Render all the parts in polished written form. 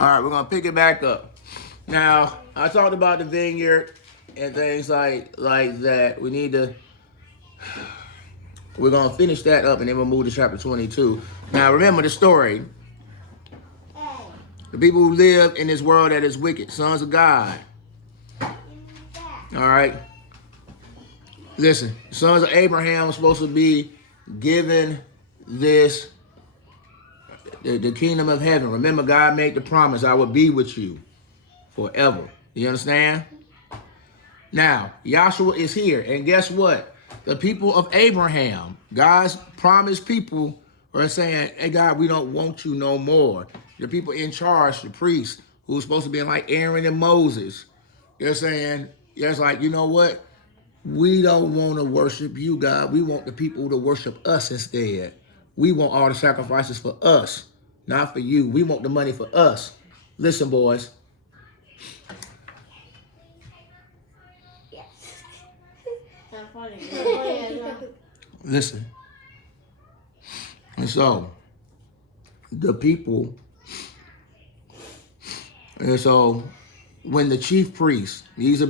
All right, we're gonna pick it back up. Now, I talked about the vineyard and things like that. We're gonna finish that up, and then we'll move to chapter 22. Now, remember the story. The people who live in this world that is wicked, sons of God. All right. Listen, the sons of Abraham were supposed to be given this, the kingdom of heaven. Remember, God made the promise, I will be with you forever. You understand? Now, Joshua is here. And guess what? The people of Abraham, God's promised people, are saying, hey, God, we don't want you no more. The people in charge, the priests, who's supposed to be like Aaron and Moses, they're saying, it's like, you know what? We don't want to worship you, God. We want the people to worship us instead. We want all the sacrifices for us, not for you. We want the money for us. Listen, boys. Listen. And so, the people, and so when the chief priests, these are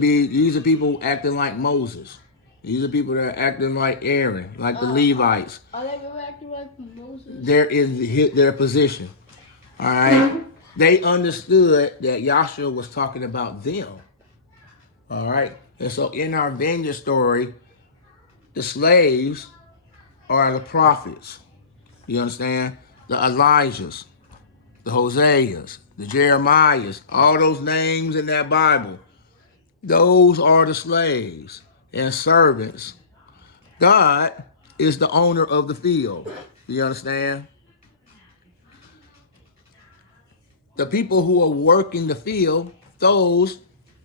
people acting like Moses. These are people that are acting like Aaron, like the Levites. Are they really acting like Moses? They're in their position. All right? They understood that Joshua was talking about them. All right? And so in our vineyard story, the slaves are the prophets. You understand? The Elijahs, the Hoseas, the Jeremiahs, all those names in that Bible, those are the slaves and servants. God is the owner of the field. You understand? The people who are working the field, those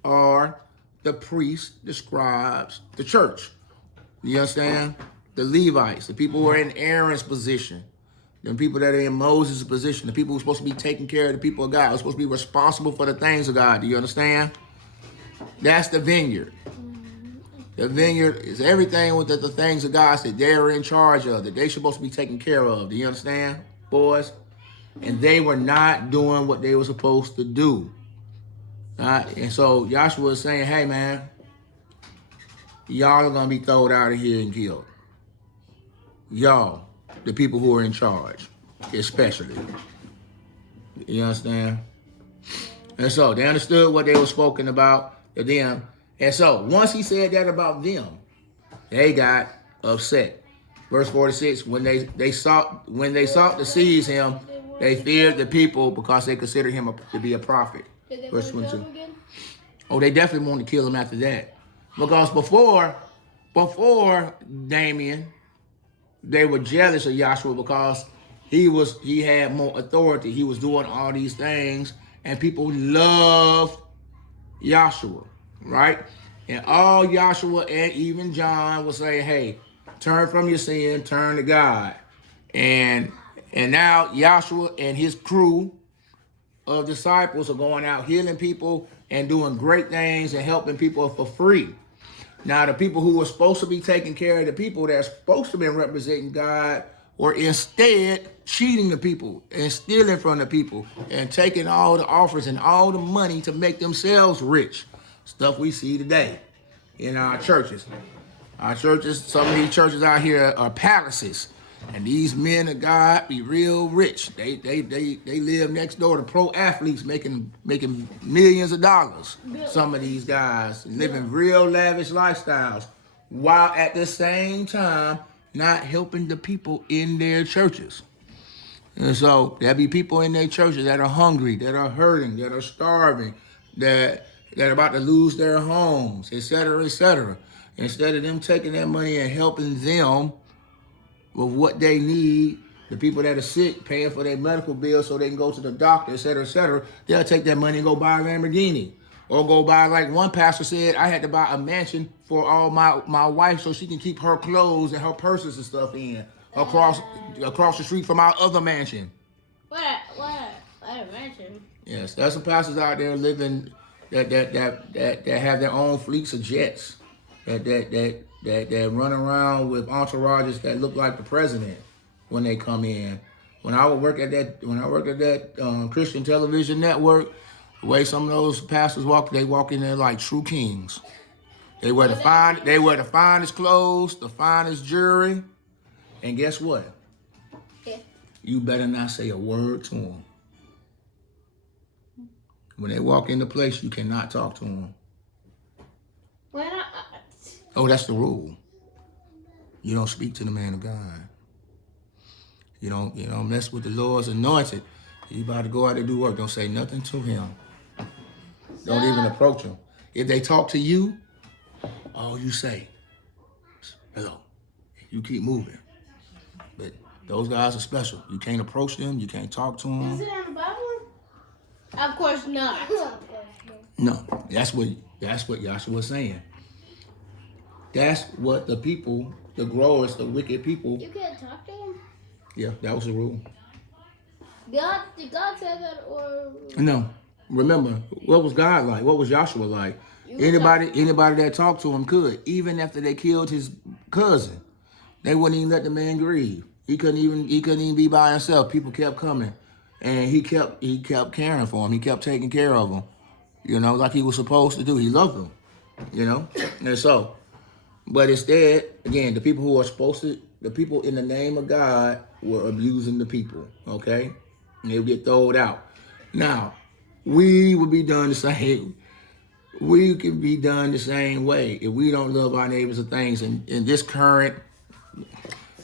are the priests, the scribes, the church. You understand? The Levites, the people who are in Aaron's position, the people that are in Moses' position, the people who are supposed to be taking care of the people of God, who are supposed to be responsible for the things of God. Do you understand? That's the vineyard. The vineyard is everything with the things of God that they're in charge of, that they're supposed to be taking care of. Do you understand, boys? And they were not doing what they were supposed to do. And so Joshua is saying, hey, man, y'all are going to be thrown out of here and killed. Y'all, the people who are in charge, especially. You understand? And so they understood what they were spoken about to them. And so once he said that about them, they got upset. Verse 46, when they sought to seize him, they feared the people because they considered him to be a prophet. Verse 22. Oh, they definitely wanted to kill him after that. Because before Damien, they were jealous of Joshua because he had more authority. He was doing all these things, and people loved Joshua, right? And all Joshua and even John would say, hey, turn from your sin, turn to God. And now Joshua and his crew of disciples are going out healing people and doing great things and helping people for free. Now, the people who were supposed to be taking care of the people that's supposed to be representing God were instead cheating the people and stealing from the people and taking all the offers and all the money to make themselves rich. Stuff we see today in our churches. Our churches, some of these churches out here are palaces. And these men of God be real rich. They live next door to pro athletes making millions of dollars. Some of these guys living real lavish lifestyles, while at the same time not helping the people in their churches. And so there'll be people in their churches that are hungry, that are hurting, that are starving, that are about to lose their homes, etc., etc. Instead of them taking that money and helping them with what they need, the people that are sick, paying for their medical bills so they can go to the doctor, etc., they'll take that money and go buy a Lamborghini. Or go buy, like one pastor said, I had to buy a mansion for all my wife so she can keep her clothes and her purses and stuff in across the street from our other mansion. What mansion? Yes, there's some pastors out there living that have their own fleets of jets that run around with entourages that look like the president when they come in, when I worked at that Christian television network, the way some of those pastors walk, they walk in there like true kings. They wear the finest clothes, the finest jewelry, and guess what? Yeah. You better not say a word to them. When they walk into place, you cannot talk to them. Why not? Oh, that's the rule. You don't speak to the man of God. You don't mess with the Lord's anointed. You about to go out and do work. Don't say nothing to him. Don't even approach him. If they talk to you, all you say, hello. You keep moving. But those guys are special. You can't approach them. You can't talk to them. Is it on the Bible? Of course not. No, that's what Yahshua was saying. That's what the people, the growers, the wicked people. You can't talk to him? Yeah, that was the rule. Did God say that or? No. Remember, what was God like? What was Yahshua like? Anybody that talked to him could, even after they killed his cousin. They wouldn't even let the man grieve. He couldn't even be by himself. People kept coming, and he kept caring for him. He kept taking care of them, like he was supposed to do. He loved them, and so. But instead, again, the people who are the people in the name of God were abusing the people. Okay, and they would get thrown out. Now, we would be done the same. We could be done the same way if we don't love our neighbors and things. And in this current,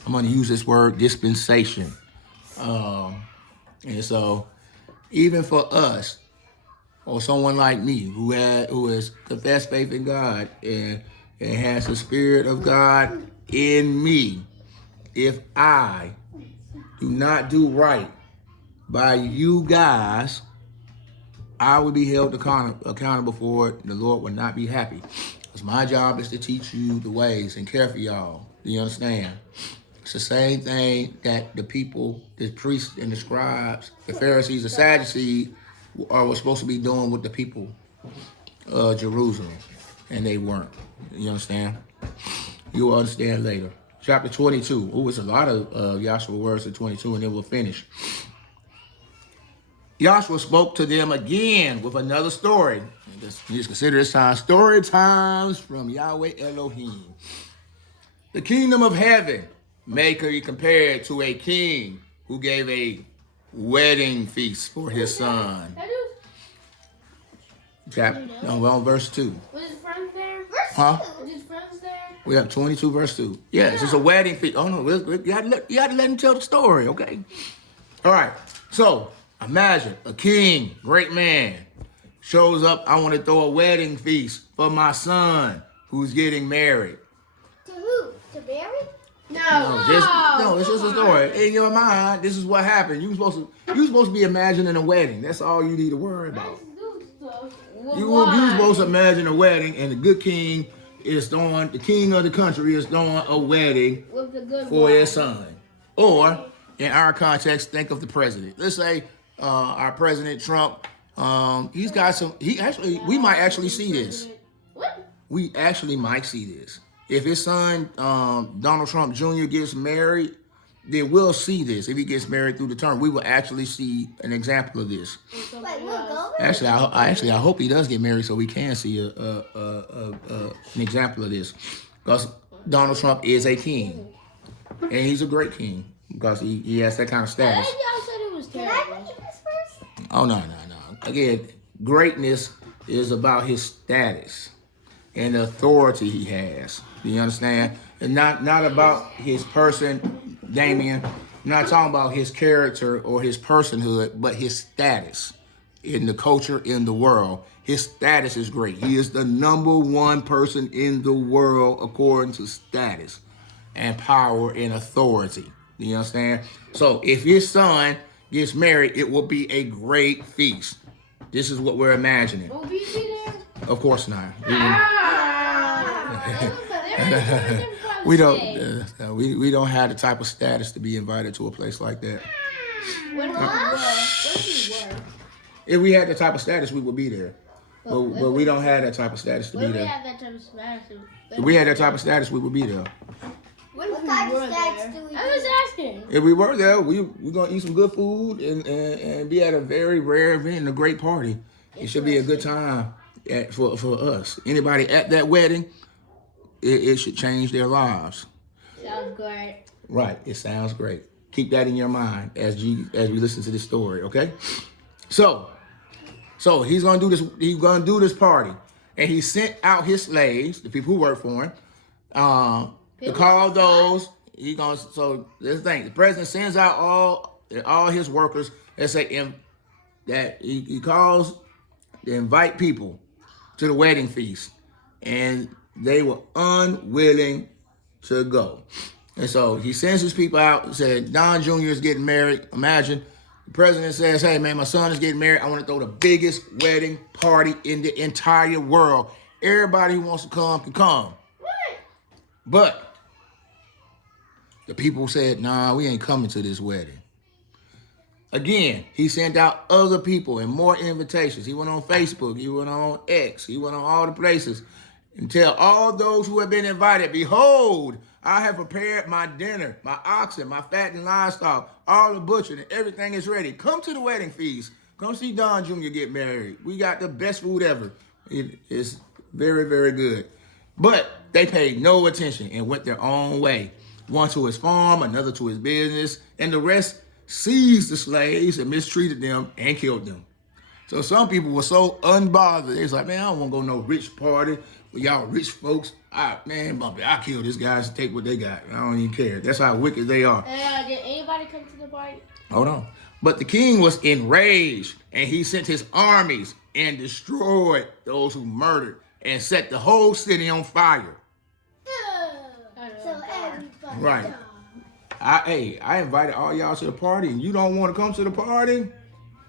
I'm going to use this word, dispensation. And so, even for us, or someone like me who has confessed faith in God and has the Spirit of God in me, if I do not do right by you guys, I will be held accountable for it. The Lord will not be happy. Because my job is to teach you the ways and care for y'all. Do you understand? It's the same thing that the people, the priests and the scribes, the Pharisees, the Sadducees, were supposed to be doing with the people of Jerusalem. And they weren't. You understand? You will understand later. Chapter 22. Oh, it's a lot of Yahshua words in 22, and then we'll finish. Yahshua spoke to them again with another story. Just consider this time story times from Yahweh Elohim. The kingdom of heaven may be compared to a king who gave a wedding feast for his son. We're on verse 2. Was his friends there? Huh? Was his friends there? We have 22 verse 2. Yes, it's a wedding feast. Oh no, you had to let him tell the story, okay? All right. So imagine a king, great man, shows up. I want to throw a wedding feast for my son who's getting married. To who? To Barry? It's just a story. In your mind, this is what happened. You supposed to be imagining a wedding. That's all you need to worry about. You supposed to imagine a wedding, and the good king the king of the country is throwing a wedding for his son. Or, in our context, think of the president. Let's say our President Trump, we might actually see this. What? We actually might see this. If his son, Donald Trump Jr. gets married, then we'll see this. If he gets married through the term, we will actually see an example of this. Actually, I hope he does get married so we can see an example of this. Because Donald Trump is a king. And he's a great king. Because he has that kind of status. Y'all said it was terrible. Oh, no. Again, greatness is about his status and the authority he has. Do you understand? And not about his person, Damien. I'm not talking about his character or his personhood, but his status in the culture, in the world. His status is great. He is the number one person in the world according to status and power and authority. Do you understand? So if his son gets married, it will be a great feast. This is what we're imagining. Will we be there? Of course not. We don't have the type of status to be invited to a place like that. What if we were? If we had the type of status, we would be there. But we don't have that type of status to be there. We have that type of status. If we had that type of status, we would be there. What kind of snacks do we do? I was asking. If we were there, we're going to eat some good food and be at a very rare event and a great party. It should be a good time for us. Anybody at that wedding, it should change their lives. Sounds great. Right, it sounds great. Keep that in your mind as we listen to this story, okay? So he's gonna do this. He's gonna do this party, and he sent out his slaves, the people who work for him, to call those. So this thing, the president sends out all his workers. Let's say that he calls to invite people to the wedding feast, and they were unwilling to go. And so he sends his people out and said, Don Jr. is getting married. Imagine the president says, hey, man, my son is getting married. I want to throw the biggest wedding party in the entire world. Everybody who wants to come can come. What? But the people said, nah, we ain't coming to this wedding. Again, he sent out other people and more invitations. He went on Facebook. He went on X. He went on all the places and tell all those who have been invited, behold, I have prepared my dinner, my oxen, my fattened livestock, all the butchered, and everything is ready. Come to the wedding feast. Come see Don Jr. get married. We got the best food ever. It is very, very good. But they paid no attention and went their own way. One to his farm, another to his business, and the rest seized the slaves and mistreated them and killed them. So some people were so unbothered. They was like, man, I don't want to go no rich party with y'all rich folks. Man, Bumpy, I kill these guys and take what they got. I don't even care. That's how wicked they are. Did anybody come to the party? Hold on. But the king was enraged, and he sent his armies and destroyed those who murdered and set the whole city on fire. So everybody Right. I invited all y'all to the party, and you don't want to come to the party?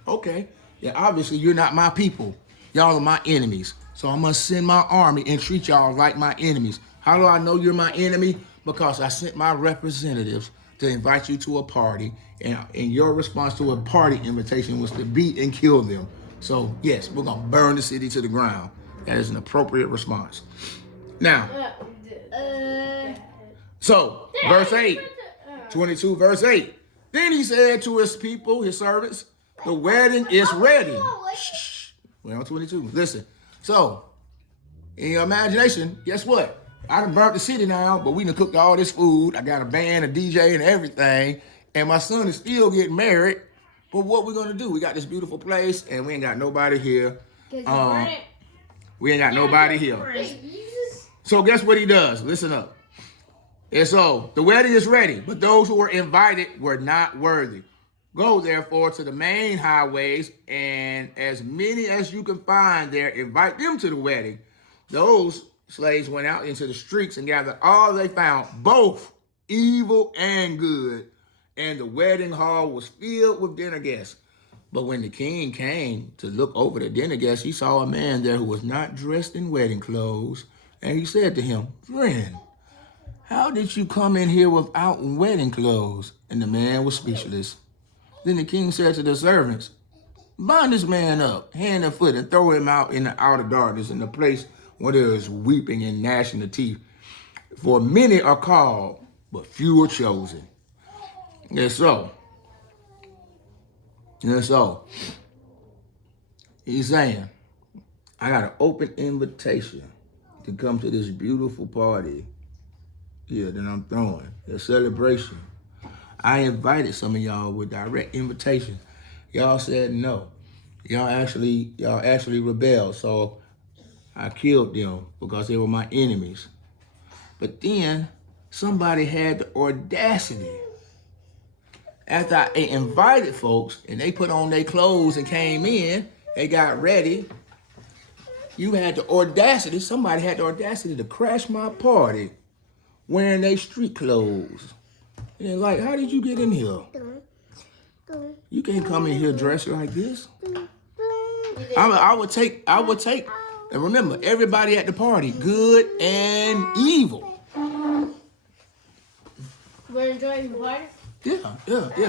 Okay. Yeah, obviously you're not my people. Y'all are my enemies. So I must send my army and treat y'all like my enemies. How do I know you're my enemy? Because I sent my representatives to invite you to a party, and your response to a party invitation was to beat and kill them. So yes, we're going to burn the city to the ground. That is an appropriate response. Now, so verse 8, 22 verse 8. Then he said to his people, his servants, the wedding is ready. Shh. We're on 22. Listen. So, in your imagination, guess what? I done burnt the city now, but we done cooked all this food. I got a band, a DJ, and everything. And my son is still getting married. But what we gonna do? We got this beautiful place, and we ain't got nobody here. We ain't got nobody here. So guess what he does? Listen up. And so the wedding is ready, but those who were invited were not worthy. Go therefore to the main highways, and as many as you can find there, invite them to the wedding. Those slaves went out into the streets and gathered all they found, both evil and good. And the wedding hall was filled with dinner guests. But when the king came to look over the dinner guests, he saw a man there who was not dressed in wedding clothes. And he said to him, friend, how did you come in here without wedding clothes? And the man was speechless. Then the king said to the servants, bind this man up, hand and foot, and throw him out in the outer darkness, in the place where there is weeping and gnashing of teeth. For many are called, but few are chosen. And so, he's saying, I got an open invitation to come to this beautiful party here that I'm throwing, a celebration. I invited some of y'all with direct invitation. Y'all said no. Y'all actually rebelled. So I killed them because they were my enemies. But then somebody had the audacity. After I invited folks and they put on their clothes and came in, they got ready. You had the audacity, somebody had the audacity to crash my party wearing their street clothes. And like, how did you get in here? You can't come in here dressed like this. I would take, and remember, everybody at the party, good and evil. We're enjoying the party? Yeah.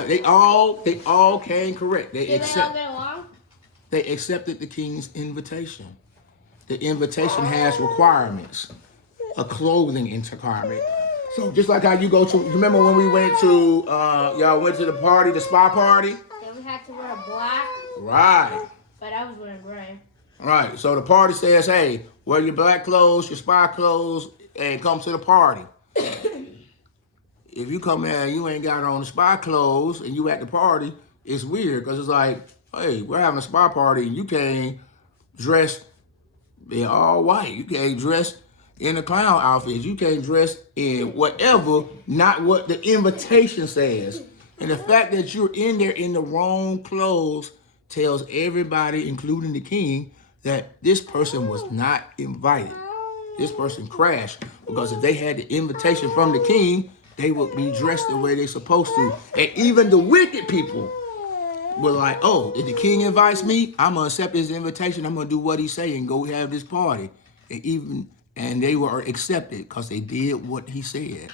They all came correct. Did they all get along? They accepted the king's invitation. The invitation has requirements, a clothing requirement. So just like how you go to, remember when we went to, y'all went to the party, the spa party? And we had to wear black. Right. But I was wearing gray. Right. So the party says, hey, wear your black clothes, your spa clothes, and come to the party. If you come there and you ain't got on the spa clothes and you at the party, it's weird because it's like, hey, we're having a spa party and you can't dress in all white. You can't dress in a clown outfit. You can't dress in whatever, not what the invitation says. And the fact that you're in there in the wrong clothes tells everybody, including the king, that this person was not invited. This person crashed because if they had the invitation from the king, they would be dressed the way they're supposed to. And even the wicked people were like, oh, if the king invites me, I'm going to accept his invitation. I'm going to do what he say and go have this party. And they were accepted because they did what he said.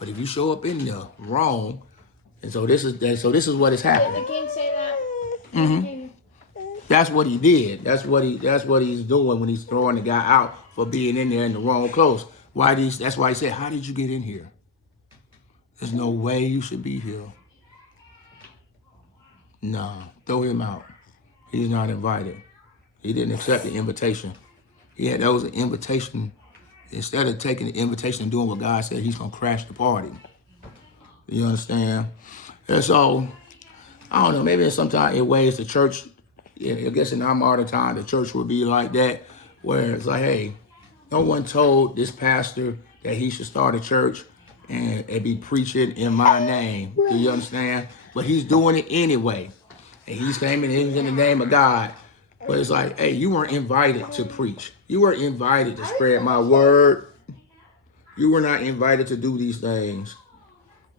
But if you show up in there wrong, and so this is what is happening. Did the king say that? Mm-hmm. That's what he did. That's what he's doing when he's throwing the guy out for being in there in the wrong clothes. That's why he said, how did you get in here? There's no way you should be here. No, throw him out. He's not invited. He didn't accept the invitation. That was an invitation. Instead of taking the invitation and doing what God said, he's going to crash the party. You understand? And so, I don't know, maybe sometimes in ways the church, I guess in our modern time, the church would be like that, where it's like, hey, no one told this pastor that he should start a church and be preaching in my name. Do you understand? But he's doing it anyway. And he's claiming it in the name of God. But it's like, hey, you weren't invited to preach. You weren't invited to spread my word. You were not invited to do these things.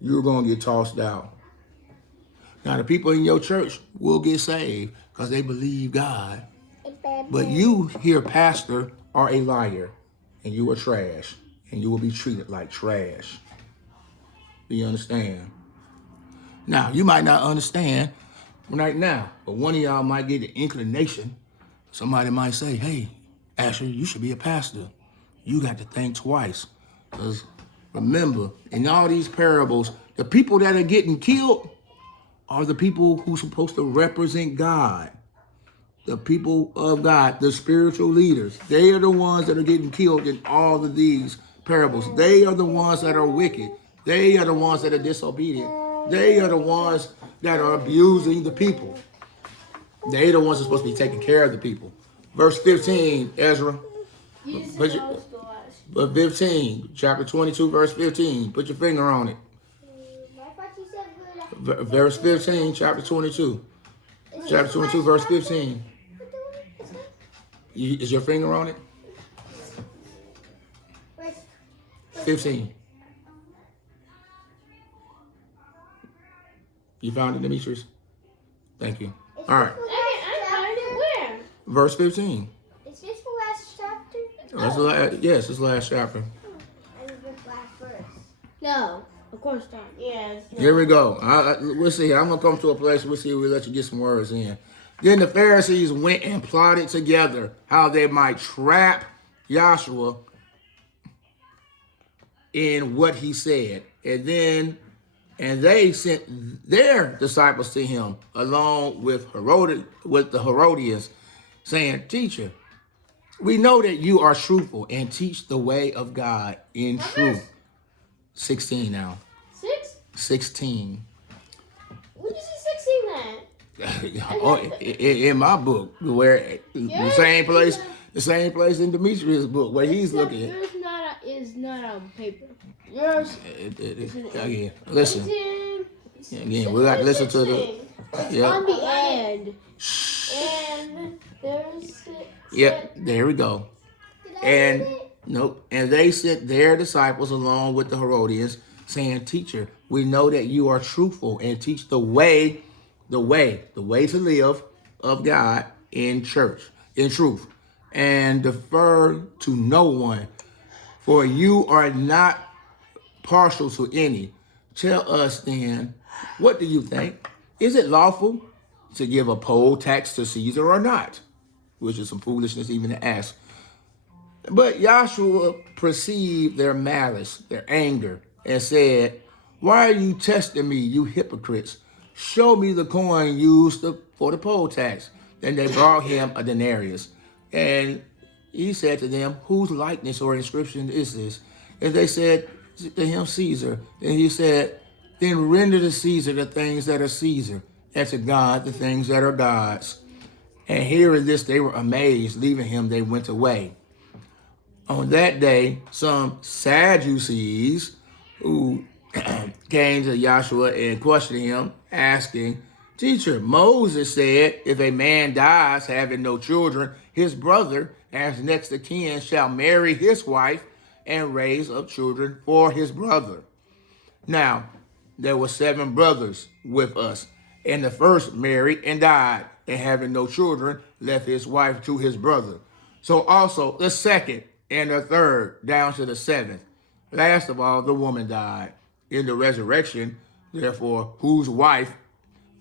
You were going to get tossed out. Now, the people in your church will get saved because they believe God. But you, here, pastor, are a liar. And you are trash. And you will be treated like trash. Do you understand? Now, you might not understand right now, but one of y'all might get the inclination. Somebody might say, hey, Asher, you should be a pastor. You got to think twice. Because remember, in all these parables, the people that are getting killed are the people who's supposed to represent God. The people of God, the spiritual leaders. They are the ones that are getting killed in all of these parables. They are the ones that are wicked. They are the ones that are disobedient. They are the ones that are abusing the people. They are the ones that are supposed to be taking care of the people. Verse 15, Ezra. But 15, chapter 22, verse 15. Put your finger on it. Verse 15, chapter 22. Chapter 22, verse 15. Is your finger on it? 15. You found it, Demetrius? Thank you. All right. I found it where? Verse 15. Is this the last chapter? Yes, it's the last chapter. I read the last verse. No, of course not. Yes. No. Here we go. We'll see. I'm going to come to a place. We'll see if we let you get some words in. Then the Pharisees went and plotted together how they might trap Joshua in what he said. And they sent their disciples to him along with the Herodians, saying, Teacher, we know that you are truthful and teach the way of God in truth. 16 now. 16. What did you 16 at? In my book, where the same place in Demetrius' book where he's looking at. Yours is not on paper. Yours. Again, listen. Again, we got to listen to the. Yeah. On the end. And there's. Yep. There we go. And nope. And they sent their disciples along with the Herodians, saying, Teacher, we know that you are truthful and teach the way to live of God in truth, and defer to no one, for you are not partial to any. Tell us then, what do you think? Is it lawful to give a poll tax to Caesar or not? Which is some foolishness even to ask. But Joshua perceived their malice, their anger, and said, "Why are you testing me, you hypocrites? Show me the coin used for the poll tax." Then they brought him a denarius. And he said to them, "Whose likeness or inscription is this?" And they said to him, "Caesar." And he said, "Then render to Caesar the things that are Caesar, and to God the things that are God's." And hearing this, they were amazed. Leaving him, they went away. On that day, some Sadducees who came to Joshua and questioned him, asking, "Teacher, Moses said, if a man dies having no children, his brother, as next of kin, shall marry his wife and raise up children for his brother. Now, there were 7 brothers with us, and the first married and died, and having no children, left his wife to his brother. So also the second and the third, down to the 7th. Last of all, the woman died. In the resurrection, therefore, whose wife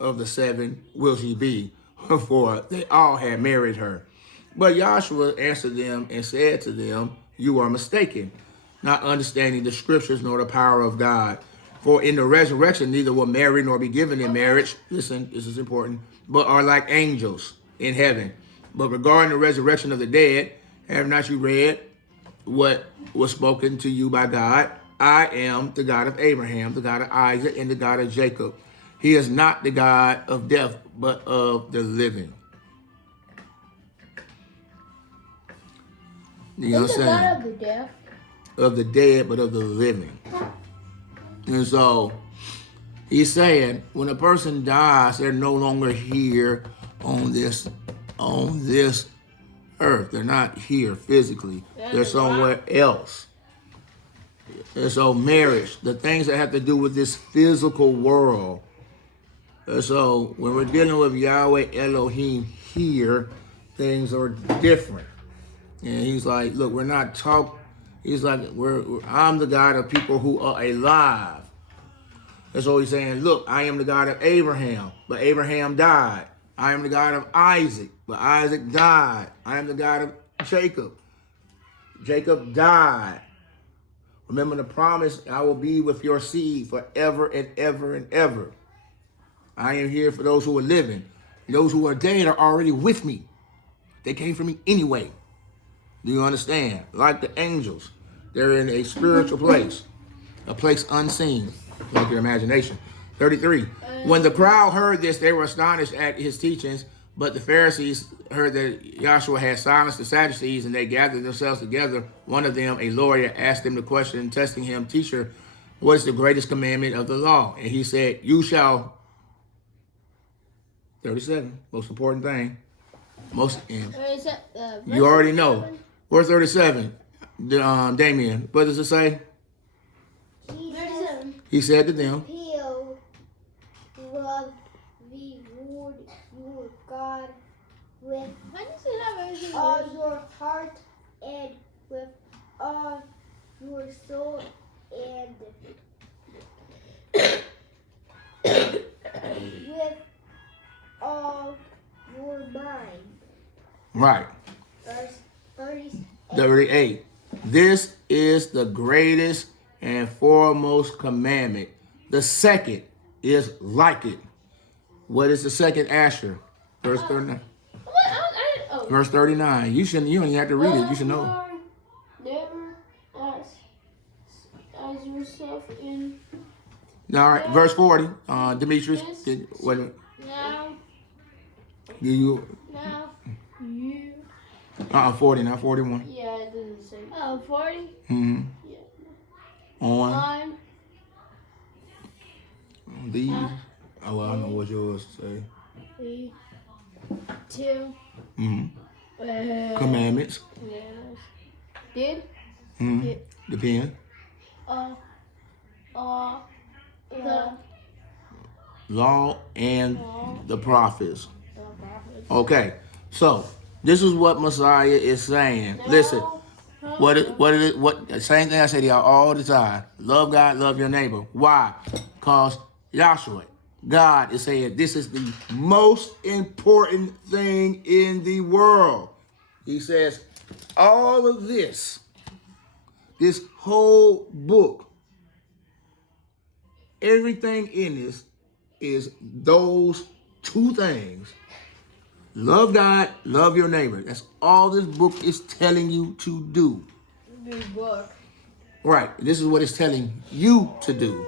of the 7 will she be? For they all had married her. But Joshua answered them and said to them, "You are mistaken, not understanding the scriptures nor the power of God. For in the resurrection, neither will marry nor be given in marriage." Listen, this is important. "But are like angels in heaven. But regarding the resurrection of the dead, have not you read what was spoken to you by God? I am the God of Abraham, the God of Isaac, and the God of Jacob. He is not the God of death, but of the living." You know what I'm saying? God of the deaf. Of the dead, but of the living. And so he's saying when a person dies, they're no longer here on this earth. They're not here physically. They're somewhere else. And so marriage, the things that have to do with this physical world. And so when we're dealing with Yahweh Elohim here, things are different. And he's like, look, we're not talking. He's like, I'm the God of people who are alive. That's all he's saying. Look, I am the God of Abraham, but Abraham died. I am the God of Isaac, but Isaac died. I am the God of Jacob. Jacob died. Remember the promise, I will be with your seed forever and ever and ever. I am here for those who are living. Those who are dead are already with me. They came from me anyway. Do you understand? Like the angels, they're in a spiritual place, a place unseen, like your imagination. 33. When the crowd heard this, they were astonished at his teachings, but the Pharisees heard that Joshua had silenced the Sadducees, and they gathered themselves together. One of them, a lawyer, asked him the question, testing him, "Teacher, what is the greatest commandment of the law?" And he said, "You shall," 37, most important thing, you already know. Verse 37, Damien, what does it say? He said to them, "Love the Lord your God with all your heart and with all your soul and with all your mind." Right. Verse 38. 38. This is the greatest and foremost commandment. The second is like it. What is the second, Asher? Verse 39. Verse 39. You don't even have to read it. You should know. Never as yourself in. All right. Verse 40. Demetrius. Now. Do you? Now. You. 40, not 41. Yeah, it doesn't say. Oh, 40? Mm-hmm. Yeah. On. These. Oh, well, I don't know what yours say. 3, 2. Mm-hmm. Commandments. Did? Mm-hmm. Yeah. Depend. The Law and the prophets. Okay, so this is what Messiah is saying. Listen, what same thing I say to y'all all the time. Love God, love your neighbor. Why? Because Joshua, God is saying this is the most important thing in the world. He says, all of this whole book, everything in this is those two things. Love God, love your neighbor. That's all this book is telling you to do. This book. Right. This is what it's telling you to do.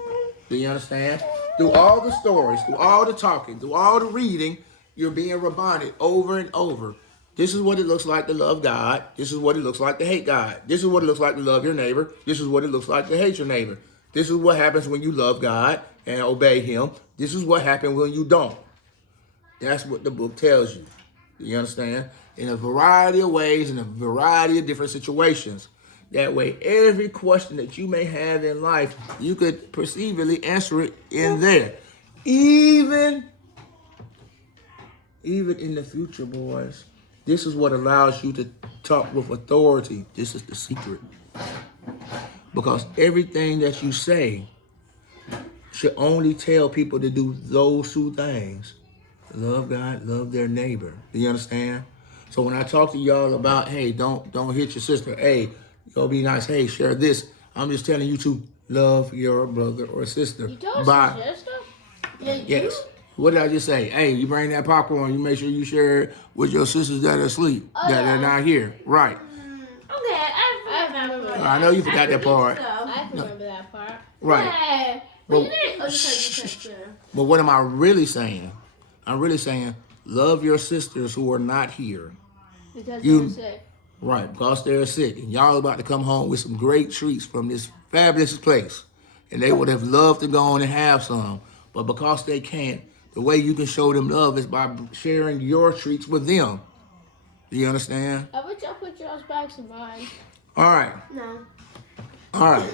Do you understand? Through all the stories, through all the talking, through all the reading, you're being reminded over and over. This is what it looks like to love God. This is what it looks like to hate God. This is what it looks like to love your neighbor. This is what it looks like to hate your neighbor. This is what happens when you love God and obey him. This is what happens when you don't. That's what the book tells you. Do you understand? In a variety of ways, in a variety of different situations. That way, every question that you may have in life, you could perceivably answer it in there. Even in the future, boys. This is what allows you to talk with authority. This is the secret. Because everything that you say should only tell people to do those two things. Love God, love their neighbor. Do you understand? So when I talk to y'all about, hey, don't hit your sister. Hey, go be nice. Hey, share this. I'm just telling you to love your brother or sister. You told us your sister? Yeah, yes. What did I just say? Hey, you bring that popcorn. You make sure you share it with your sisters that are asleep, that are not here. Right. Okay, I remember that. I know you forgot that part. I remember that part. Right. But, But what am I really saying? I'm really saying love your sisters who are not here. because You- they're sick. Right, because they're sick. And y'all about to come home with some great treats from this fabulous place. And they would have loved to go on and have some. But because they can't, the way you can show them love is by sharing your treats with them. Do you understand? I bet y'all put yours back to mine. All right. No. All right.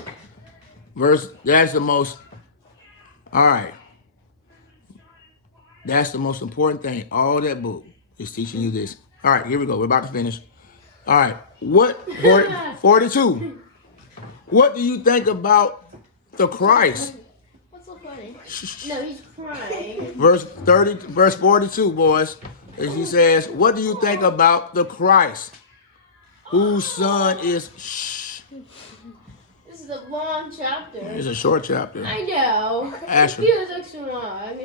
That's the most important thing. All that book is teaching you this. All right, here we go. We're about to finish. All right. 42. What do you think about the Christ? What's so funny? No, he's crying. Verse 42, boys. And he says, what do you think about the Christ? Whose son is... Shh. This is a long chapter. It's a short chapter. I know. Asher. It feels extra long.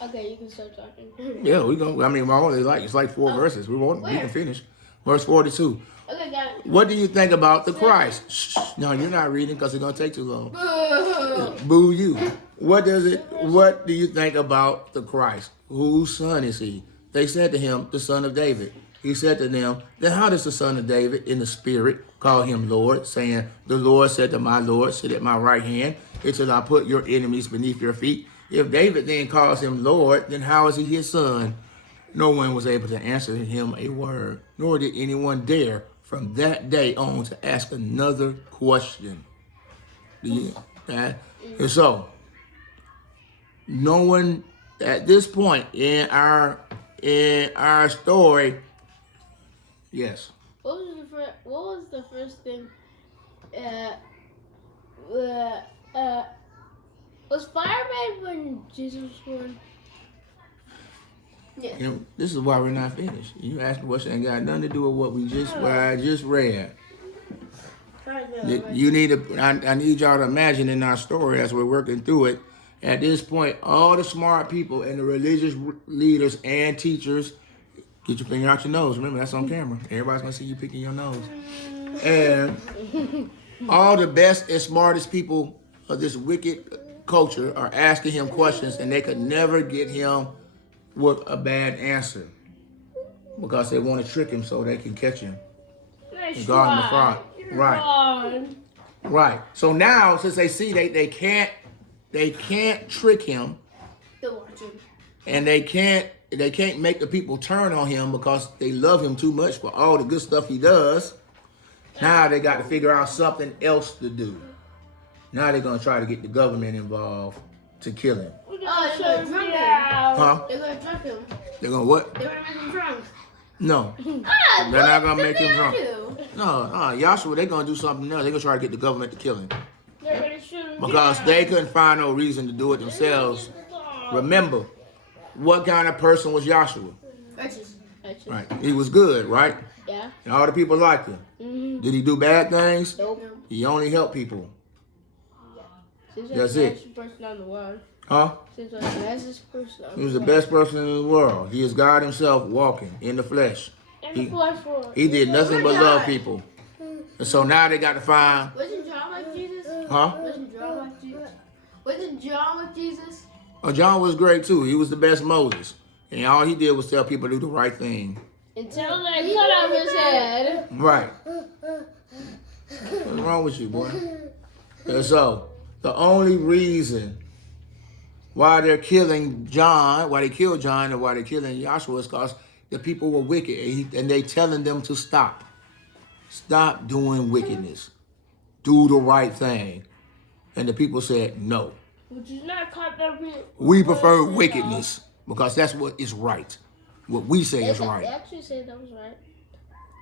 Okay, you can start talking. Yeah, we go. I mean, it's like 4 verses. We can finish. Verse 42. Okay, got it. What do you think about the Christ? Shh. No, you're not reading because it's gonna take too long. Boo. Boo you. What do you think about the Christ? Whose son is he? They said to him, the son of David. He said to them, then how does the son of David in the spirit call him Lord, saying, the Lord said to my Lord, sit at my right hand until I put your enemies beneath your feet? If David then calls him Lord, then how is he his son? No one was able to answer him a word, nor did anyone dare from that day on to ask another question. And so, no one at this point in our story, yes. What was the first thing? Was fire made when Jesus was born? Yes. And this is why we're not finished. You asked me what ain't got nothing to do with what I just read. You need I need y'all to imagine in our story as we're working through it. At this point, all the smart people and the religious leaders and teachers, get your finger out your nose. Remember, that's on camera. Everybody's gonna see you picking your nose. And all the best and smartest people of this wicked culture are asking him questions, and they could never get him with a bad answer because they want to trick him so they can catch him. Nice God in the try. front. Right. So now, since they see they can't trick him, They'll watch him. and they can't make the people turn on him because they love him too much for all the good stuff he does. Now they got to figure out something else to do. Now they're gonna try to get the government involved to kill him. Oh, so drunk him. Huh? They're gonna drunk him. They're gonna what? They're gonna make him drunk. No. Ah, They're not gonna make him drunk. drunk. No, Yahshua, they're gonna do something else. They're gonna try to get the government to kill him. They're gonna shoot him. Because they couldn't find no reason to do it themselves. Remember, what kind of person was Yahshua? Righteous. Right. He was good, right? Yeah. And all the people liked him. Mm-hmm. Did he do bad things? Nope. He only helped people. Since That's the it. nicest person on the world. Huh? Since the nicest person on He was the the world. best person in the world. He is God himself walking in the flesh. And the fourth floor. He did nothing but love people. And so now they got to find, Wasn't John like Jesus? huh? Wasn't John like Jesus? Wasn't John like Jesus? Oh, John was great too. He was the best Moses. And all he did was tell people to do the right thing. Until they cut off his head. Right. What's wrong with you, boy? And so, the only reason why they're killing John, why they killed John, and why they're killing Joshua is because the people were wicked. And they telling them to stop. Stop doing wickedness. Do the right thing. And the people said, no. Which is not cut their people. We prefer wickedness because that's what is right. What we say is They right. actually said that was right.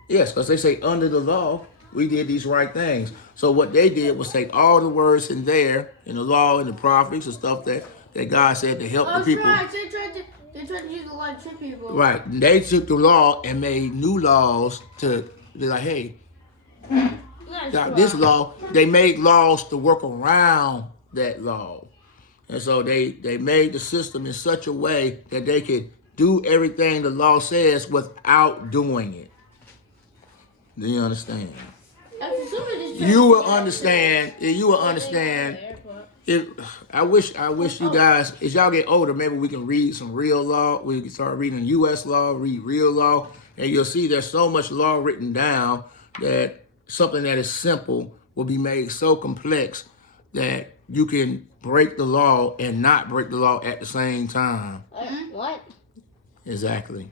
Yes, because they say under the law, we did these right things. So what they did was take all the words in there, in the law and the prophets and stuff that God said to help the people. Right. They tried to use the law to trick people. Right. They took the law and made new laws to, they're like, hey, this law, they made laws to work around that law. And so they made the system in such a way that they could do everything the law says without doing it. Do you understand? You will understand. You will understand. I wish you guys, as y'all get older, maybe we can read some real law. We can start reading U.S. law, read real law, and you'll see there's so much law written down that something that is simple will be made so complex that you can break the law and not break the law at the same time. What? Exactly.